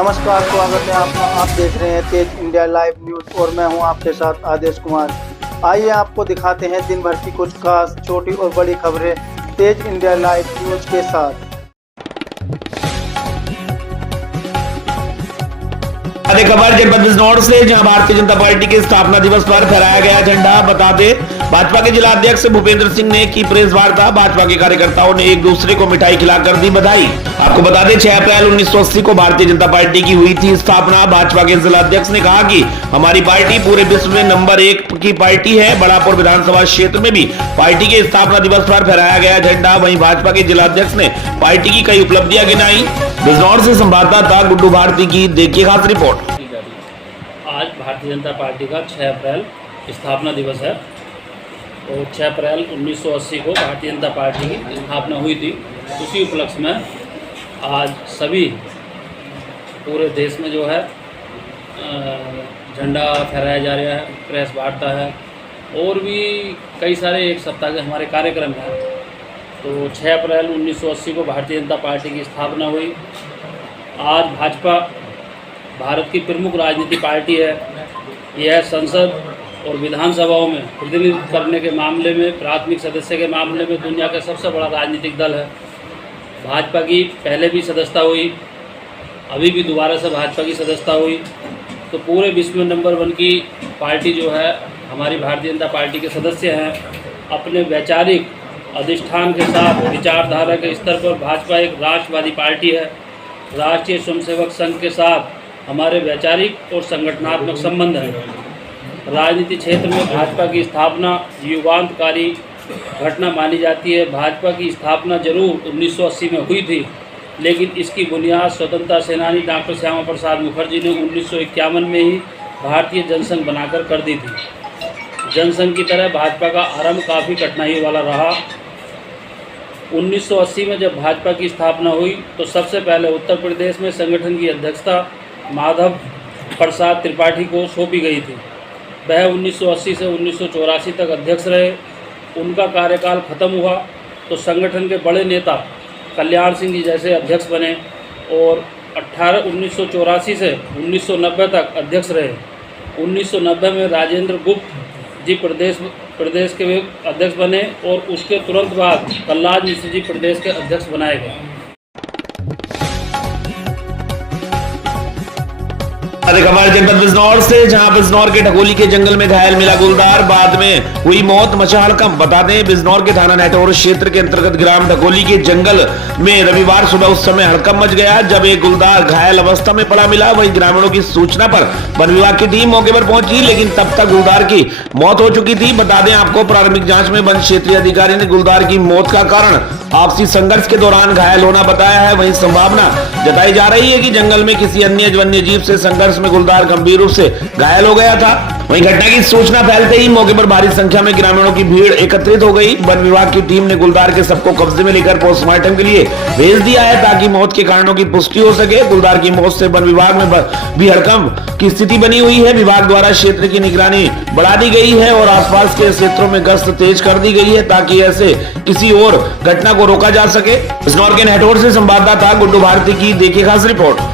नमस्कार, स्वागत है आपका। आप देख रहे हैं तेज इंडिया लाइव न्यूज और मैं हूं आपके साथ आदेश कुमार। आइए आपको दिखाते हैं दिन भर की कुछ खास छोटी और बड़ी खबरें तेज इंडिया लाइव न्यूज के साथ। खबर जनपद बिजनौर से, जहां भारतीय जनता पार्टी के स्थापना दिवस पर फहराया गया झंडा। बता दें, भाजपा के जिला अध्यक्ष भूपेंद्र सिंह ने की प्रेस वार्ता। भाजपा के कार्यकर्ताओं ने एक दूसरे को मिठाई खिलाकर दी बधाई। आपको बता दें, 6 अप्रैल 1980 को भारतीय जनता पार्टी की हुई थी स्थापना। भाजपा के जिला अध्यक्ष ने कहा कि हमारी पार्टी पूरे विश्व में नंबर 1 की पार्टी है। बड़ापुर विधानसभा क्षेत्र में भी पार्टी के स्थापना दिवस पर फहराया गया झंडा। वहीं भाजपा के जिला अध्यक्ष ने पार्टी की कई उपलब्धियां गिनाई। बिजनौर से संवाददाता गुड्डू भारती की देखिए खास रिपोर्ट। आज भारतीय जनता पार्टी का 6 अप्रैल स्थापना दिवस है और 6 अप्रैल 1980 को भारतीय जनता पार्टी की स्थापना हुई थी। उसी उपलक्ष्य में आज सभी पूरे देश में जो है झंडा फहराया जा रहा है, प्रेस वार्ता है और भी कई सारे एक सप्ताह के हमारे कार्यक्रम हैं। तो 6 अप्रैल 1980 को भारतीय जनता पार्टी की स्थापना हुई। आज भाजपा भारत की प्रमुख राजनीतिक पार्टी है। यह संसद और विधानसभाओं में प्रतिनिधित्व करने के मामले में, प्राथमिक सदस्य के मामले में दुनिया का सबसे बड़ा राजनीतिक दल है। भाजपा की पहले भी सदस्यता हुई, अभी भी दोबारा से भाजपा की सदस्यता हुई। तो पूरे विश्व में नंबर 1 की पार्टी जो है हमारी भारतीय जनता पार्टी के सदस्य हैं। अपने वैचारिक अधिष्ठान के साथ, विचारधारा के स्तर पर भाजपा एक राष्ट्रवादी पार्टी है। राष्ट्रीय स्वयंसेवक संघ के साथ हमारे वैचारिक और संगठनात्मक संबंध हैं। राजनीति क्षेत्र में भाजपा की स्थापना युगांतकारी घटना मानी जाती है। भाजपा की स्थापना जरूर 1980 में हुई थी, लेकिन इसकी बुनियाद स्वतंत्रता सेनानी डॉक्टर श्यामा प्रसाद मुखर्जी ने 1951 में ही भारतीय जनसंघ बनाकर कर दी थी। जनसंघ की तरह भाजपा का आरंभ काफ़ी कठिनाई वाला रहा। 1980 में जब भाजपा की स्थापना हुई तो सबसे पहले उत्तर प्रदेश में संगठन की अध्यक्षता माधव प्रसाद त्रिपाठी को सौंपी गई थी। वह 1980 से 1984 तक अध्यक्ष रहे। उनका कार्यकाल खत्म हुआ तो संगठन के बड़े नेता कल्याण सिंह जी जैसे अध्यक्ष बने और 1984 से 1990 तक अध्यक्ष रहे। 1990 में राजेंद्र गुप्त जी प्रदेश के अध्यक्ष बने और उसके तुरंत बाद कलराज मिश्र जी प्रदेश के अध्यक्ष बनाए गए। खबर जनपद बिजनौर से, जहां बिजनौर के ढकोली के जंगल में घायल मिला गुलदार, बाद में हुई मौत, मचा हड़कंप। बता दें, बिजनौर के थाना नेटौर क्षेत्र के अंतर्गत ग्राम ढकोली के जंगल में रविवार सुबह उस समय हड़कंप मच गया जब एक गुलदार घायल अवस्था में पड़ा मिला। वहीं ग्रामीणों की सूचना पर वन विभाग की टीम मौके पर पहुंची, लेकिन तब तक गुलदार की मौत हो चुकी थी। बता दें आपको, प्रारंभिक जांच में वन क्षेत्रीय अधिकारी ने गुलदार की मौत का कारण आपसी संघर्ष के दौरान घायल होना बताया है। वहीं संभावना जताई जा रही है कि जंगल में किसी अन्य वन्य जीव से संघर्ष में गुलदार गंभीर रूप से घायल हो गया था। वहीं घटना की सूचना फैलते ही मौके पर भारी संख्या में ग्रामीणों की भीड़ एकत्रित हो गई। वन विभाग की टीम ने गुलदार के शव को कब्जे में लेकर पोस्टमार्टम के लिए भेज दिया है ताकि मौत के कारणों की पुष्टि हो सके। गुलदार की मौत से वन विभाग में भी हड़कंप की स्थिति बनी हुई है। विभाग द्वारा क्षेत्र की निगरानी बढ़ा दी गई है और आसपास के क्षेत्रों में गश्त तेज कर दी गई है ताकि ऐसे किसी और घटना को रोका जा सके। बिजनौर के नेटौर से संवाददाता गुड्डू भारती की देखिए खास रिपोर्ट।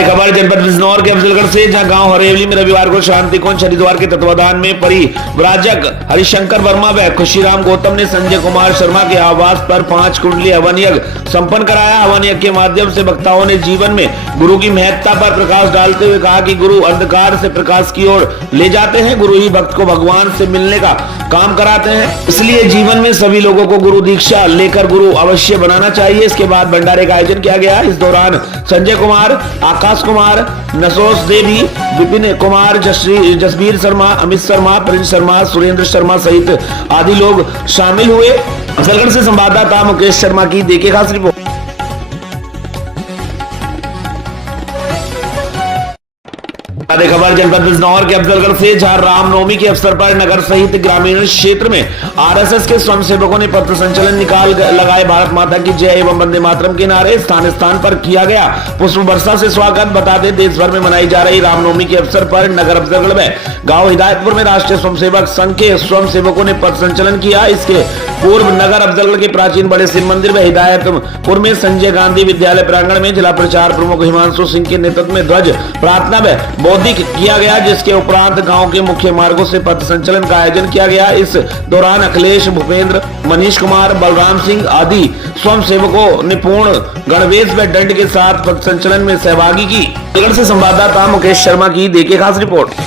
खबर जनपद बिजनौर के अफजलगढ़ से, जहां गांव हरेवली में रविवार को शांति कुंज हरिद्वार के तत्वाधान में परिव्राजक हरिशंकर वर्मा व खुशीराम गौतम ने संजय कुमार शर्मा के आवास पर 5 कुंडली हवन यज्ञ संपन्न कराया। हवन यज्ञ के माध्यम से वक्ताओं ने जीवन में गुरु की महत्ता पर प्रकाश डालते हुए कहा कि गुरु अंधकार से प्रकाश की ओर ले जाते हैं। गुरु ही भक्त को भगवान से मिलने का काम कराते हैं, इसलिए जीवन में सभी लोगों को गुरु दीक्षा लेकर गुरु अवश्य बनाना चाहिए। इसके बाद भंडारे का आयोजन किया गया। इस दौरान संजय कुमार, आकाश कुमार, नसोस देवी, विपिन कुमार, जसबीर शर्मा, अमित शर्मा, प्रिंस शर्मा, सुरेंद्र शर्मा सहित आदि लोग शामिल हुए। अफजलगढ़ से संवाददाता मुकेश शर्मा की देखिए खास रिपोर्ट। दें खबर जनपद बिजनौर के अफजलगढ़ से, जहां रामनवमी के अवसर पर नगर सहित ग्रामीण क्षेत्र में आरएसएस के स्वयंसेवकों ने पथ संचलन निकाल लगाए भारत माता की जय एवं वंदे मातरम के नारे। स्थान स्थान पर किया गया पुष्प वर्षा से स्वागत। बता दें देश भर में मनाई जा रही रामनवमी के अवसर पर नगर अफजलगढ़ में गांव हिदायतपुर में राष्ट्रीय स्वयंसेवक संघ के स्वयंसेवकों ने पथ संचलन किया। इसके पूर्व नगर अफजलगढ़ के प्राचीन बड़े शिव मंदिर में हिदायतपुर में संजय गांधी विद्यालय प्रांगण में जिला प्रचार प्रमुख हिमांशु सिंह के नेतृत्व में ध्वज प्रार्थना व बौद्धिक किया गया, जिसके उपरांत गांव के मुख्य मार्गों से पथ संचलन का आयोजन किया गया। इस दौरान अखिलेश, भूपेंद्र, मनीष कुमार, बलराम सिंह आदि स्वयं सेवकों ने पूर्ण गणवेश व दंड के साथ पथ संचलन में सहभागी की। नगर से संवाददाता मुकेश शर्मा की देखिए खास रिपोर्ट।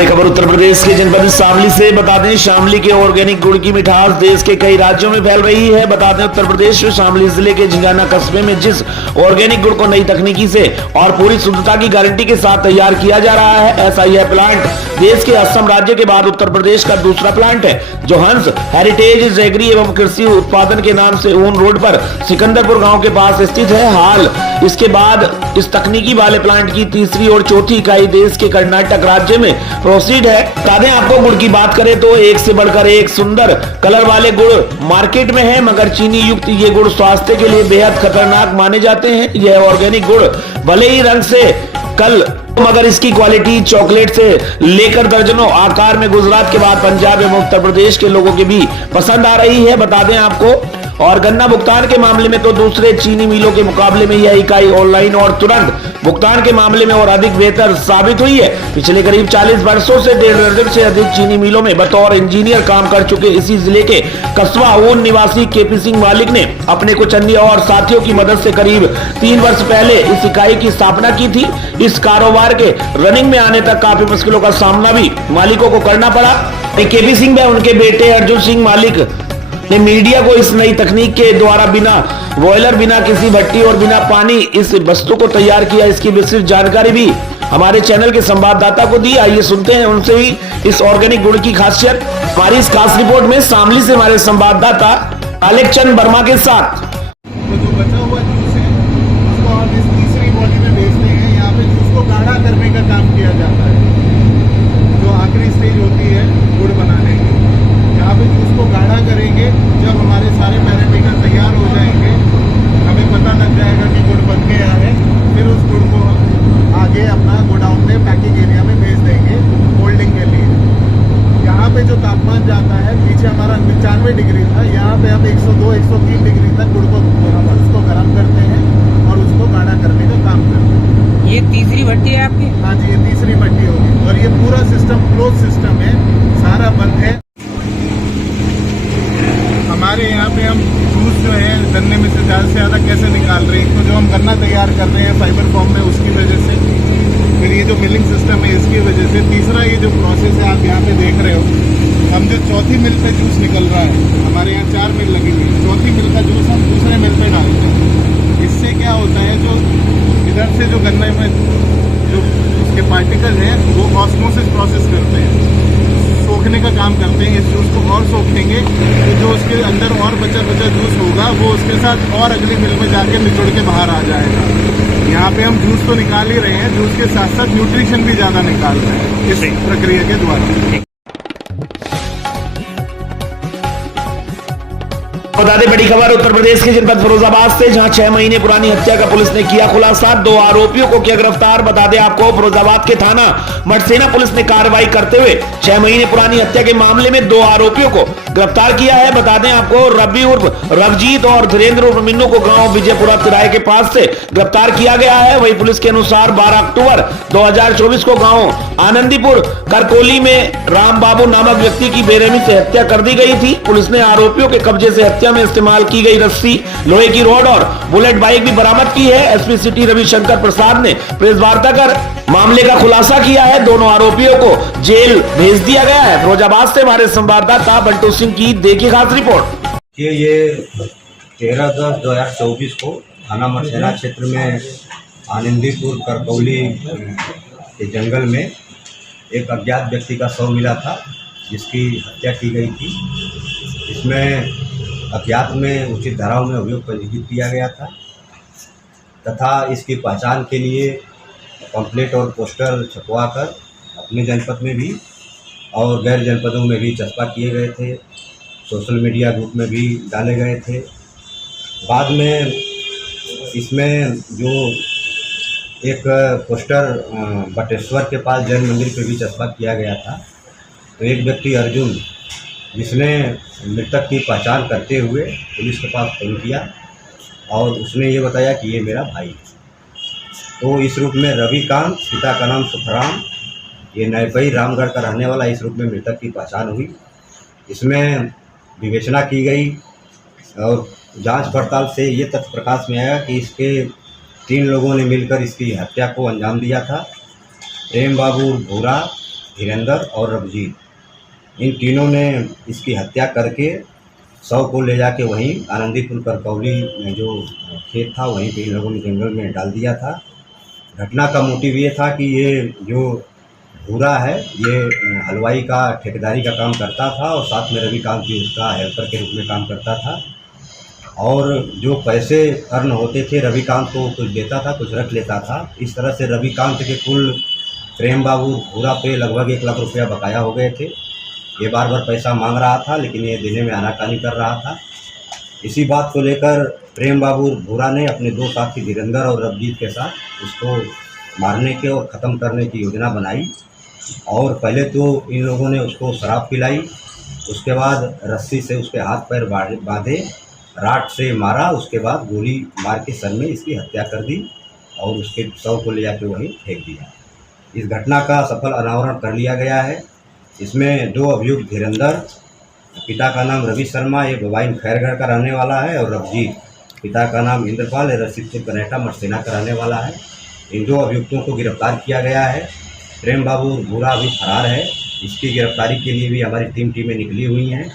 खबर उत्तर प्रदेश के जनपद शामली से, बता दें शामली के ऑर्गेनिक गुड़ की मिठास देश के कई राज्यों में फैल रही है। बता दें उत्तर प्रदेश में शामली जिले के झिंगाना कस्बे में जिस ऑर्गेनिक गुड़ को नई तकनीकी से और पूरी शुद्धता की गारंटी के साथ तैयार किया जा रहा है, ऐसा यह प्लांट देश के असम राज्य के बाद उत्तर प्रदेश का दूसरा प्लांट है, जो हंस हेरिटेज जैगरी एवं कृषि उत्पादन के नाम से ऊन रोड पर सिकंदरपुर गांव के पास स्थित है। हाल इसके बाद इस तकनीकी वाले प्लांट की तीसरी और चौथी इकाई देश के कर्नाटक राज्य में प्रोसीड है। बता दें आपको गुड़ की बात करें तो एक से बढ़कर एक सुंदर कलर वाले गुड़ मार्केट में है, मगर चीनी युक्त ये गुड़ स्वास्थ्य के लिए बेहद खतरनाक माने जाते हैं। यह ऑर्गेनिक गुड़ भले ही रंग से कल, मगर इसकी क्वालिटी चॉकलेट से लेकर दर्जनों आकार में गुजरात के बाद पंजाब एवं उत्तर प्रदेश के लोगों की भी पसंद आ रही है। बता दें आपको और गन्ना भुगतान के मामले में तो दूसरे चीनी मिलों के मुकाबले में यह इकाई ऑनलाइन और तुरंत भुगतान के मामले में और अधिक बेहतर साबित हुई है। पिछले करीब 40 वर्षों से 1.5 दर्जन से अधिक चीनी मिलों में बतौर इंजीनियर काम कर चुके इसी जिले के कस्बा ऊन निवासी केपी सिंह मालिक ने अपने कुछ अन्य और साथियों की मदद से करीब 3 वर्ष पहले इस इकाई की स्थापना की थी। इस कारोबार के रनिंग में आने तक काफी मुश्किलों का सामना भी मालिकों को करना पड़ा। केपी सिंह व उनके बेटे अर्जुन सिंह मालिक ने मीडिया को इस नई तकनीक के द्वारा बिना बॉयलर, बिना किसी भट्टी और बिना पानी इस वस्तु को तैयार किया। इसकी विस्तृत जानकारी भी हमारे चैनल के संवाददाता को दी। आइए सुनते हैं उनसे ही इस ऑर्गेनिक गुड़ की खासियत। हमारी इस खास रिपोर्ट में शामली से हमारे संवाददाता आलेख चंद वर्मा के साथ। तो जो बचा हुआ जूस है उसको हम इस तीसरी बॉडी में भेजते हैं। यहाँ पे जूस को गाढ़ा करने का काम किया जाता है, जो आखिरी स्टेज होती है गुड़ बनाने की। यहाँ पे जूस को गाढ़ा करेंगे, जब हमारे सारे पैरामीटर तैयार हो जाएंगे, हमें पता लग जाएगा कि गुड़ बन गया है। फिर उस गुड़ को आगे अपना गोडाउन में पैकिंग एरिया में भेज देंगे होल्डिंग के लिए। यहाँ पे जो तापमान जाता है, पीछे हमारा 95 डिग्री था, यहाँ पे हम 102-103 डिग्री तक गुड़ को उसको गर्म करते हैं और उसको गाढ़ा करने का काम करते हैं। ये तीसरी भट्टी है आपकी? हाँ जी, ये तीसरी भट्टी होगी और ये पूरा सिस्टम क्लोज सिस्टम है, सारा बंद है। हमारे यहाँ पे हम जूस जो है गन्ने में से ज़्यादा कैसे निकाल रहे हैं, तो जो हम गन्ना तैयार कर रहे हैं फाइबर फॉर्म में, उसकी वजह से, फिर ये जो मिलिंग सिस्टम है इसकी वजह से, तीसरा ये जो प्रोसेस है आप यहाँ पे देख रहे हो, हम जो चौथी मिल पे जूस निकल रहा है, हमारे यहाँ 4 मिल लगी हुई है, चौथी मिल का जूस हम दूसरे मिल पे डालते हैं। इससे क्या होता है, जो इधर से जो गन्ने में जो उसके पार्टिकल हैं वो ऑस्मोसिस प्रोसेस करते हैं, सोखने का काम करते हैं। इस जूस को और सोखेंगे तो जो उसके अंदर और बचा जूस होगा वो उसके साथ और अगली मिल में जाके निचोड़ के बाहर आ जाएगा। यहाँ पे हम जूस तो निकाल ही रहे हैं, जूस के साथ साथ न्यूट्रिशन भी ज़्यादा निकाल रहे हैं इस प्रक्रिया के द्वारा। बता दें बड़ी खबर उत्तर प्रदेश के जनपद फिरोजाबाद से, जहां 6 महीने पुरानी हत्या का पुलिस ने किया खुलासा। 2 आरोपियों को किया गिरफ्तार। बता दें आपको फिरोजाबाद के थाना मठसेना पुलिस ने कार्रवाई करते हुए 6 महीने पुरानी हत्या के मामले में 2 आरोपियों को गिरफ्तार किया है। बता दें आपको रवि उर्फ रवजीत और धीरेन्द्र उर्फ मिन्नू को गांव विजयपुरा तिराहे के पास से गिरफ्तार किया गया है। वही पुलिस के अनुसार 12 अक्टूबर 2024 को गांव आनंदीपुर करकोली में राम बाबू नामक व्यक्ति की बेरहमी से हत्या कर दी गई थी। पुलिस ने आरोपियों के कब्जे से हत्या में इस्तेमाल की गई रस्सी, लोहे की रॉड और बुलेट बाइक भी बरामद की है। एसपी सिटी रविशंकर प्रसाद ने प्रेस वार्ता कर मामले का खुलासा किया है। दोनों आरोपियों को जेल भेज दिया गया है। फिरोजाबाद से हमारे संवाददाता बंटू सिंह की देखिए खास रिपोर्ट। ये 13/10/2024 को थाना मठसेना क्षेत्र में आनंदीपुर करकौली के जंगल में एक अज्ञात व्यक्ति का शव मिला था, जिसकी हत्या की गई थी। इसमें अज्ञात में उचित धाराओं में अभियोग पंजीकृत किया गया था। तथा इसकी पहचान के लिए पम्फलेट और पोस्टर छपवाकर अपने जनपद में भी और गैर जनपदों में भी चस्पा किए गए थे, सोशल मीडिया ग्रुप में भी डाले गए थे। बाद में इसमें जो एक पोस्टर बटेश्वर के पास जैन मंदिर पे भी चस्पा किया गया था, तो एक व्यक्ति अर्जुन जिसने मृतक की पहचान करते हुए पुलिस के पास फोन किया और उसने ये बताया कि ये मेरा भाई है। तो इस रूप में रविकांत, पिता का नाम सुखराम, ये नैपई रामगढ़ का रहने वाला, इस रूप में मृतक की पहचान हुई। इसमें विवेचना की गई और जांच पड़ताल से ये तथ्य प्रकाश में आया कि इसके 3 लोगों ने मिलकर इसकी हत्या को अंजाम दिया था। प्रेम बाबू भूरा, धीरेंद्र और रवजीत, इन तीनों ने इसकी हत्या करके शव को ले जाके वहीं आनंदीपुर करकौली में जो खेत था वहीं पे इन लोगों ने जंगल में डाल दिया था। घटना का मोटिव ये था कि ये जो भूरा है ये हलवाई का ठेकेदारी का काम करता था और साथ में रविकांत भी उसका हेल्पर के रूप में काम करता था। और जो पैसे अर्न होते थे रविकांत को कुछ देता था, कुछ रख लेता था। इस तरह से रविकांत के कुल प्रेम बाबू भूरा पे लगभग 1 लाख रुपया बकाया हो गए थे। ये बार बार पैसा मांग रहा था लेकिन ये देने में आनाकानी कर रहा था। इसी बात को लेकर प्रेम बाबू भूरा ने अपने 2 साथी धीरेंद्र और रवजीत के साथ उसको मारने के और ख़त्म करने की योजना बनाई। और पहले तो इन लोगों ने उसको शराब पिलाई, उसके बाद रस्सी से उसके हाथ पैर बांधे, राट से मारा, उसके बाद गोली मार के सर में इसकी हत्या कर दी और उसके शव को ले जाकर वहीं फेंक दिया। इस घटना का सफल अनावरण कर लिया गया है। इसमें 2 अभियुक्त धीरेंद्र, पिता का नाम रवि शर्मा, ये बबाइन खैरगढ़ का रहने वाला है, और रवजीत, पिता का नाम इंद्रपाल, रसीदपुर कनेटा मरसेना का रहने वाला है। इन 2 अभियुक्तों को गिरफ्तार किया गया है। प्रेम बाबू भूरा अभी फरार है। इसकी गिरफ्तारी के लिए भी हमारी टीमें निकली हुई हैं।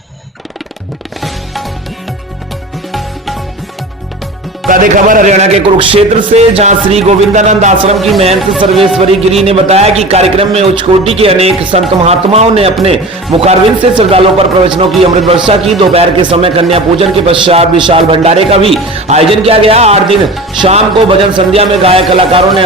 ताज़ा खबर हरियाणा के कुरुक्षेत्र से, जहां श्री गोविंदानंद आश्रम की महंत सर्वेश्वरी गिरी ने बताया कि कार्यक्रम में उच्च कोटि के अनेक संत महात्माओं ने अपने मुखारविंद से श्रद्धालुओं पर प्रवचनों की अमृत वर्षा की। दोपहर के समय कन्या पूजन के पश्चात विशाल भंडारे का भी आयोजन किया गया। 8 दिन शाम को भजन संध्या में गायक कलाकारों ने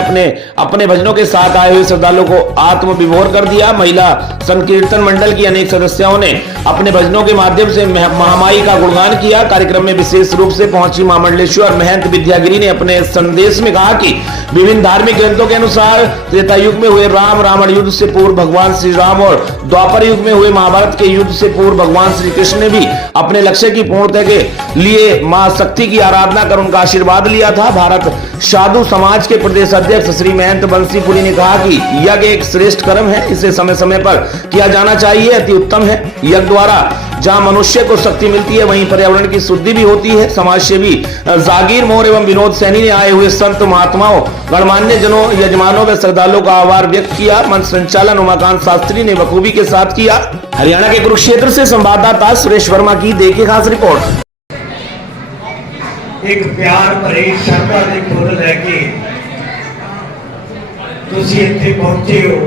अपने भजनों के साथ आए हुए श्रद्धालुओं को आत्म विभोर कर दिया। महिला संकीर्तन मंडल की अनेक सदस्यों ने अपने भजनों के माध्यम से महामाई का गुणगान किया। कार्यक्रम में विशेष रूप से पहुंची महामंडलेश्वर महंत विद्यागिरी ने अपने संदेश में कहा कि विभिन्न धार्मिक ग्रंथों के अनुसार त्रेता युग में हुए रावण युद्ध से पूर्व भगवान श्री राम और द्वापर युग में हुए महाभारत के युद्ध से पूर्व भगवान श्री कृष्ण ने भी अपने लक्ष्य की पूर्णता के लिए मां शक्ति की आराधना कर उनका आशीर्वाद लिया था। भारत साधु समाज के प्रदेश अध्यक्ष श्री महंत बंसीपुरी ने कहा कि यज्ञ एक श्रेष्ठ कर्म है, इसे समय समय पर किया जाना चाहिए, अति उत्तम है। यज्ञ द्वारा जहां मनुष्य को शक्ति मिलती है वहीं पर्यावरण की शुद्धि भी होती है। समाज सेवी जागीर मोर एवं विनोद सैनी ने आए हुए संत महात्माओं, गणमान्य जनों, यजमानों व श्रद्धालुओं का आभार व्यक्त किया। मंच संचालन उमाकांत शास्त्री ने बखूबी के साथ किया। हरियाणा के कुरुक्षेत्र से संवाददाता सुरेश वर्मा की देखिए खास रिपोर्ट। एक प्यार भरे शब्दां दे फुल लैके तुसीं इत्थे पहुंचे हो।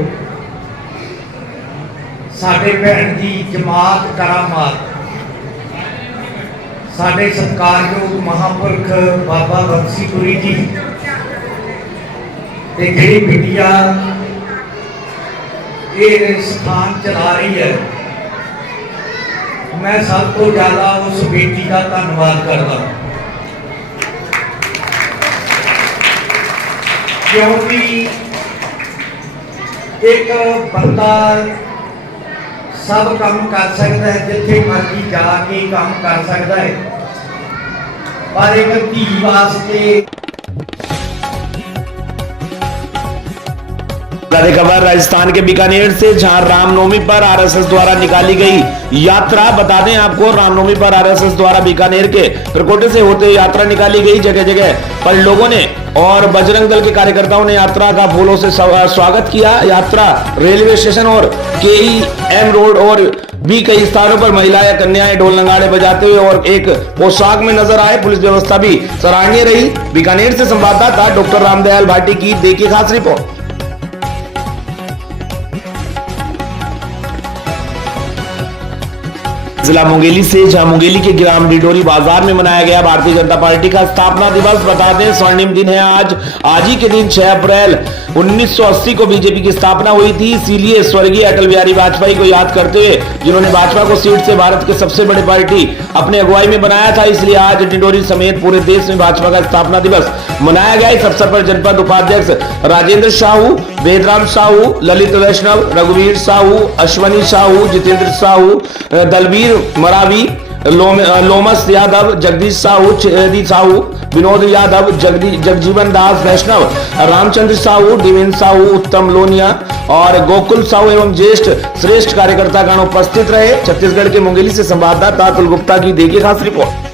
साडे भैन दी जमात करामात, साडे सत्कारयोग महापुरख बाबा बंसीपुरी जी ते जिहड़ी बिटिया ये स्थान चला रही है, मैं सब तो ज्यादा उस बेटी का धन्यवाद करता हूं, क्योंकि एक बंदा सब काम कर सकता है, जिथे मर्जी जाके काम कर सकता है, पर एक धी वास्ते। खबर राजस्थान के बीकानेर से, जहां रामनवमी पर आरएसएस द्वारा निकाली गई यात्रा। बता दें आपको, रामनवमी पर आरएसएस द्वारा बीकानेर के परकोटे से होते यात्रा निकाली गई। जगह जगह पर लोगों ने और बजरंग दल के कार्यकर्ताओं ने यात्रा का फूलों से स्वागत किया। यात्रा रेलवे स्टेशन और केईएम रोड और भी कई स्थानों पर महिलाएं कन्याएं ढोल नगाड़े बजाते हुए और एक पोशाक में नजर आए। पुलिस व्यवस्था भी सराहनीय रही। बीकानेर से संवाददाता डॉक्टर रामदयाल भाटी की देखिए खास रिपोर्ट। जिला मुंगेली से, जहां मुंगेली के ग्राम डिडोरी बाजार में मनाया गया भारतीय जनता पार्टी का स्थापना दिवस। बता दें स्वर्णिम दिन है आज ही के दिन 6 अप्रैल 1980 को बीजेपी की स्थापना हुई थी। इसीलिए स्वर्गीय अटल बिहारी वाजपेयी को याद करते हुए, जिन्होंने भाजपा को सीट से भारत के सबसे बड़े पार्टी अपने अगुवाई में बनाया था, इसलिए आज डिडोरी समेत पूरे देश में भाजपा का स्थापना दिवस मनाया गया। इस अवसर पर जनपद उपाध्यक्ष राजेंद्र साहू, वेदराम साहू, ललित वैष्णव, रघुवीर साहू, अश्वनी साहू, जितेंद्र साहू, दलबीर मरावी, लोमस यादव, जगदीश साहू, चेदी साहू, विनोद यादव, जगजीवन दास वैष्णव, रामचंद्र साहू, देवेंद्र साहू, उत्तम लोनिया और गोकुल साहू एवं ज्येष्ठ श्रेष्ठ कार्यकर्तागण उपस्थित रहे। छत्तीसगढ़ के मुंगेली से संवाददाता अतुल गुप्ता की देखिए खास रिपोर्ट।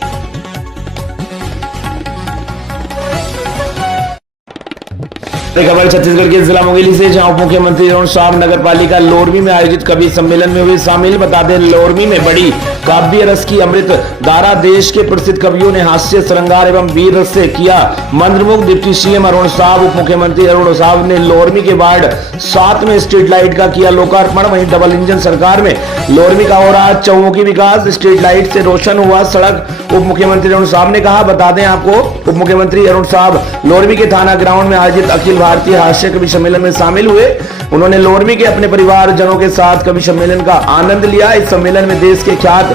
खबर छत्तीसगढ़ के जिला मुंगेली से, जहां उप मुख्यमंत्री अरुण साव नगर पालिका लोरमी में आयोजित कवि सम्मेलन में हुए शामिल। बता दें लोरमी में बड़ी काव्य रस की अमृत धारा देश के प्रसिद्ध कवियों ने हास्य, श्रृंगार एवं वीर रस से किया मंत्रमुग्ध। डिप्टी सीएम अरुण साव, उप मुख्यमंत्री अरुण साव ने लोरमी के वार्ड 7 में स्ट्रीट लाइट का किया लोकार्पण। वहीं डबल इंजन सरकार में लोरमी का हो रहा चौमुखी विकास, स्ट्रीट लाइट से रोशन हुआ सड़क। उप मुख्यमंत्री अरुण साव ने कहा, बता दें आपको उप मुख्यमंत्री अरुण साव लोरमी के थाना ग्राउंड में आयोजित अखिल भारतीय हास्य कवि सम्मेलन में शामिल हुए। उन्होंने लोरमी के अपने परिवार जनों के साथ कवि सम्मेलन का आनंद लिया। इस सम्मेलन में देश के ख्याति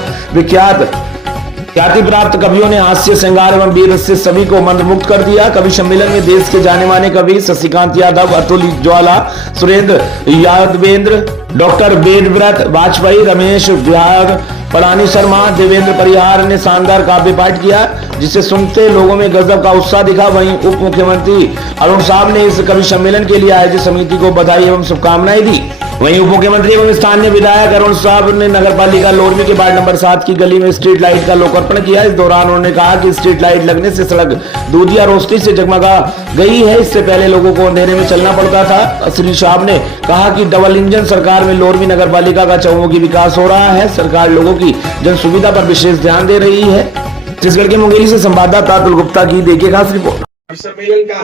प्राप्त कवियों ने हास्य, श्रृंगार एवं वीर से सभी को मंत्रमुग्ध कर दिया। कवि सम्मेलन में देश के जाने माने कवि शशिकांत यादव, अतुल ज्वाला, सुरेंद्र यादवेंद्र, डॉक्टर वेदव्रत वाजपेयी, रमेश बिहार, पलानी शर्मा, देवेंद्र परिहार ने शानदार काव्य पाठ किया, जिसे सुनते लोगों में गजब का उत्साह दिखा। वहीं उप मुख्यमंत्री अरुण साव ने इस कवि सम्मेलन के लिए आयोजित समिति को बधाई एवं शुभकामनाएं दी। वहीं उप मुख्यमंत्री एवं स्थानीय विधायक अरुण साव ने नगर पालिका लोरमी के वार्ड नंबर 7 की गली में स्ट्रीट लाइट का लोकार्पण किया। इस दौरान उन्होंने कहा कि स्ट्रीट लाइट लगने से सड़क दूधिया रोशनी से जगमगा गई है। इससे पहले लोगों को अंधेरे में चलना पड़ता था। श्री साव ने कहा कि डबल इंजन सरकार में लोरमी नगर पालिका का चौमुखी विकास हो रहा है। सरकार लोगों की जन सुविधा पर विशेष ध्यान दे रही है। छत्तीसगढ़ के मुंगेली से संवाददाता अतुल गुप्ता की देखिए खास रिपोर्ट। सम्मेलन का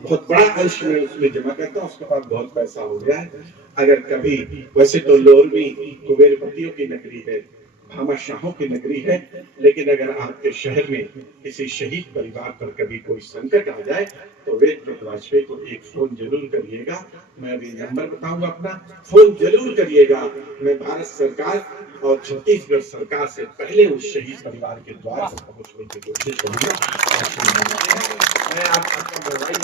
बहुत बड़ा अंश में उसमें जमा करता हूं, उसके पास बहुत पैसा हो गया है। अगर कभी, वैसे तो लोरमी कुबेरपतियों की नगरी है, भामाशाहों की नगरी है, लेकिन अगर आपके शहर में किसी शहीद परिवार पर कभी कोई संकट आ जाए तो वेदव्रत वाजपेयी को एक फोन जरूर करिएगा। मैं अभी नंबर बताऊंगा अपना, फोन जरूर करिएगा। मैं भारत सरकार और छत्तीसगढ़ सरकार से पहले उस शहीद परिवार के द्वार पर पहुंचने की कोशिश करूंगा। मैं आपका मोबाइल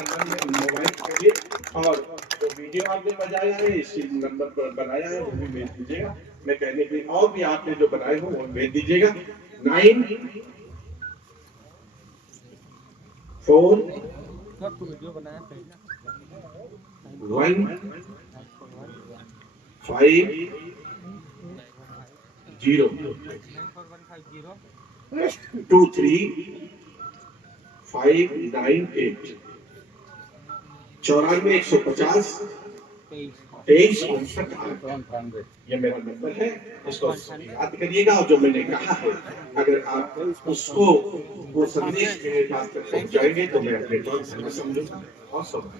करिए और जो वीडियो आपने बजाया है इसी नंबर पर बनाया है वो भी भेज दीजिएगा। मैं कहने के लिए और भी आपने जो बनाए हो वो भेज दीजिएगा। 9 4 1 5 0 2 3 5 9 8 94 150 23 59 8। ये मेरा नंबर है, इसको याद करिएगा। और जो मैंने कहा है, अगर आप उसको वो संदेश मेरे पास तक पहुंचाएंगे तो मैं अपने तौर से समझूंगा और सब।